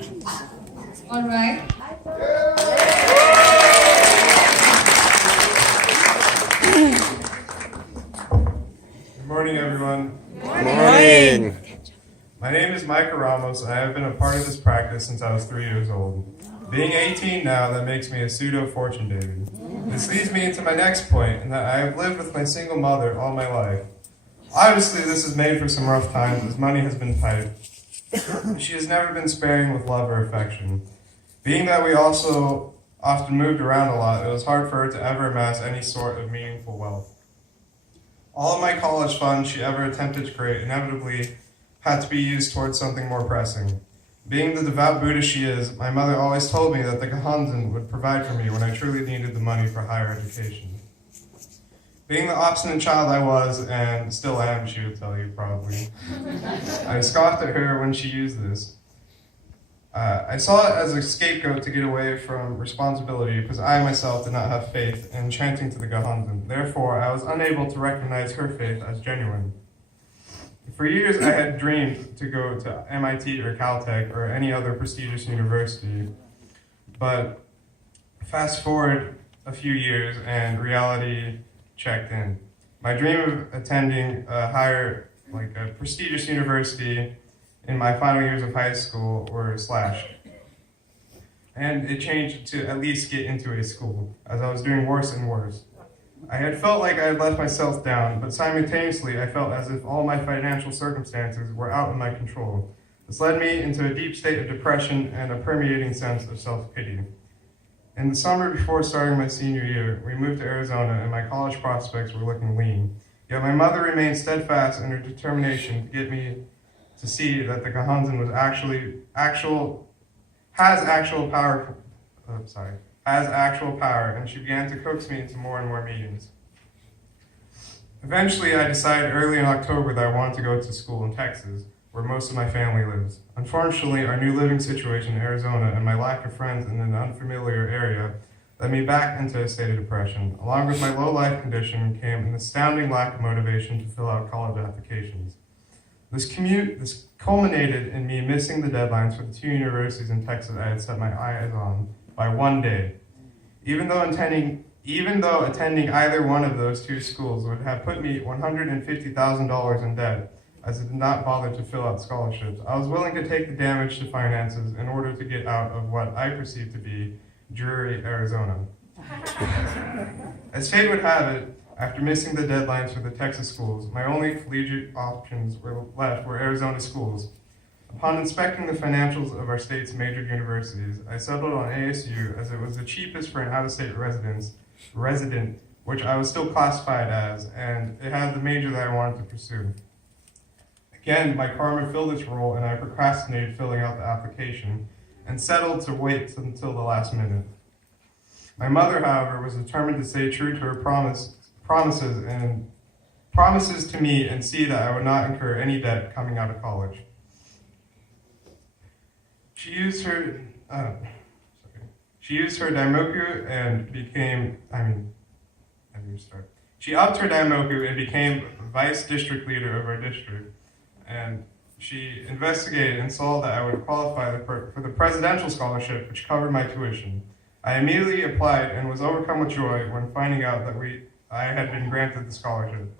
All right. Good morning, everyone. Morning. My name is Micah Ramos. I have been a part of this practice since I was 3 years old. Being 18 now, that makes me a pseudo fortune baby. This leads me into my next point, in that I have lived with my single mother all my life. Obviously, this has made for some rough times, as money has been tight. She has never been sparing with love or affection. Being that we also often moved around a lot, it was hard for her to ever amass any sort of meaningful wealth. All of my college funds she ever attempted to create inevitably had to be used towards something more pressing. Being the devout Buddhist she is, my mother always told me that the Gohonzon would provide for me when I truly needed the money for higher education. Being the obstinate child I was, and still am, she would tell you probably, I scoffed at her when she used this. I saw it as a scapegoat to get away from responsibility because I myself did not have faith in chanting to the Gohonzon. Therefore, I was unable to recognize her faith as genuine. For years, I had dreamed to go to MIT or Caltech or any other prestigious university, but fast forward a few years and reality checked in. My dream of attending a prestigious university in my final years of high school were slashed. And it changed to at least get into a school, as I was doing worse and worse. I had felt like I had let myself down, but simultaneously I felt as if all my financial circumstances were out of my control. This led me into a deep state of depression and a permeating sense of self-pity. In the summer before starting my senior year, we moved to Arizona and my college prospects were looking lean. Yet my mother remained steadfast in her determination to get me to see that the Gohonzon was has actual power, and she began to coax me into more and more meetings. Eventually, I decided early in October that I wanted to go to school in Texas, where most of my family lives. Unfortunately, our new living situation in Arizona and my lack of friends in an unfamiliar area led me back into a state of depression. Along with my low life condition came an astounding lack of motivation to fill out college applications. This culminated in me missing the deadlines for the 2 universities in Texas I had set my eyes on by 1 day. Even though attending either one of those 2 schools would have put me $150,000 in debt, as I did not bother to fill out scholarships, I was willing to take the damage to finances in order to get out of what I perceived to be dreary Arizona. As fate would have it, after missing the deadlines for the Texas schools, my only collegiate options left were Arizona schools. Upon inspecting the financials of our state's major universities, I settled on ASU as it was the cheapest for an out-of-state resident, which I was still classified as, and it had the major that I wanted to pursue. Again, my karma filled its role, and I procrastinated filling out the application and settled to wait until the last minute. My mother, however, was determined to stay true to her promises to me and see that I would not incur any debt coming out of college. She used her daimoku and became, She upped her daimoku and became vice district leader of our district. And she investigated and saw that I would qualify for the presidential scholarship, which covered my tuition. I immediately applied and was overcome with joy when finding out that I had been granted the scholarship.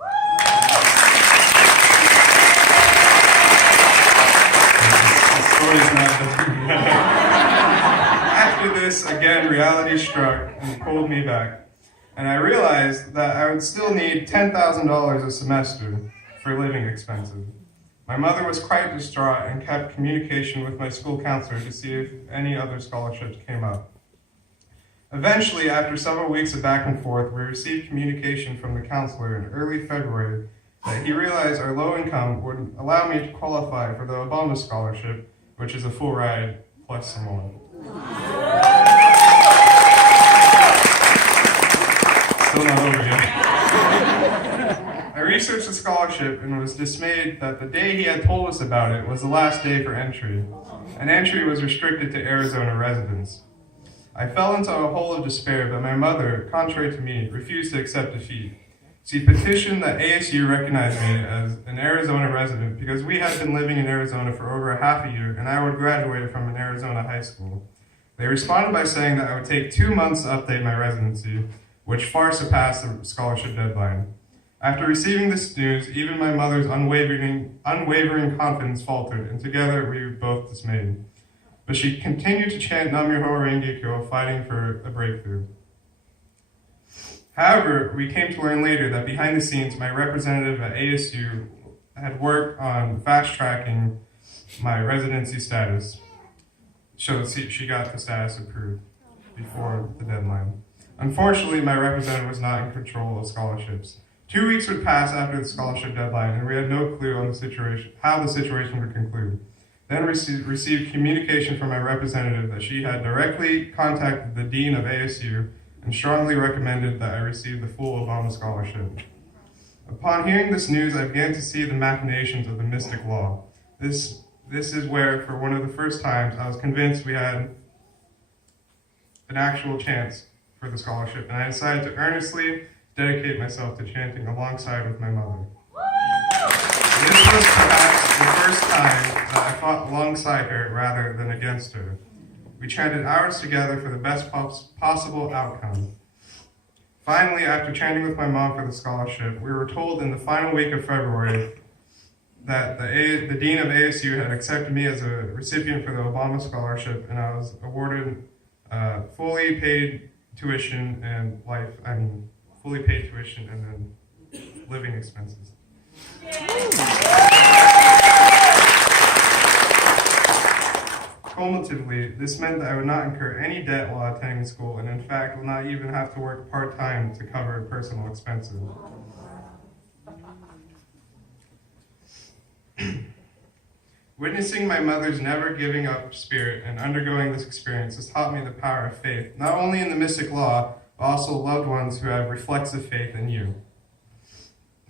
After this, again, reality struck and pulled me back. And I realized that I would still need $10,000 a semester for living expenses. My mother was quite distraught and kept communication with my school counselor to see if any other scholarships came up. Eventually, after several weeks of back and forth, we received communication from the counselor in early February that he realized our low income would allow me to qualify for the Obama scholarship, which is a full ride plus some more. Still not over yet. I researched the scholarship and was dismayed that the day he had told us about it was the last day for entry, and entry was restricted to Arizona residents. I fell into a hole of despair, but my mother, contrary to me, refused to accept defeat. She petitioned that ASU recognize me as an Arizona resident because we had been living in Arizona for over a half a year and I would graduate from an Arizona high school. They responded by saying that I would take 2 months to update my residency, which far surpassed the scholarship deadline. After receiving this news, even my mother's unwavering confidence faltered, and together we were both dismayed. But she continued to chant Nam Myoho Renge Kyo, fighting for a breakthrough. However, we came to learn later that behind the scenes, my representative at ASU had worked on fast-tracking my residency status, so she got the status approved before the deadline. Unfortunately, my representative was not in control of scholarships. 2 weeks would pass after the scholarship deadline, and we had no clue on how the situation would conclude. Then received communication from my representative that she had directly contacted the dean of ASU and strongly recommended that I receive the full Obama scholarship. Upon hearing this news, I began to see the machinations of the mystic law. This is where, for one of the first times, I was convinced we had an actual chance for the scholarship, and I decided to earnestly dedicate myself to chanting alongside with my mother. This was perhaps the first time that I fought alongside her rather than against her. We chanted hours together for the best possible outcome. Finally, after chanting with my mom for the scholarship, we were told in the final week of February that the dean of ASU had accepted me as a recipient for the Obama scholarship, and I was awarded fully paid tuition and fully paid tuition and then living expenses. Cumulatively, this meant that I would not incur any debt while attending school, and in fact will not even have to work part-time to cover personal expenses. Witnessing my mother's never giving up spirit and undergoing this experience has taught me the power of faith, not only in the mystic law, but also loved ones who have reflexive faith in you.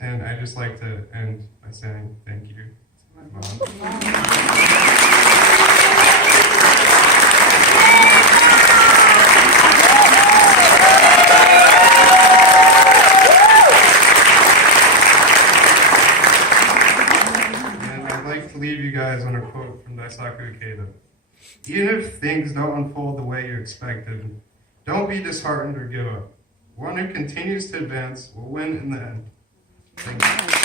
And I'd just like to end by saying thank you to my mom. Leave you guys on a quote from Daisaku Ikeda. Even if things don't unfold the way you expected, don't be disheartened or give up. One who continues to advance will win in the end. Thank you.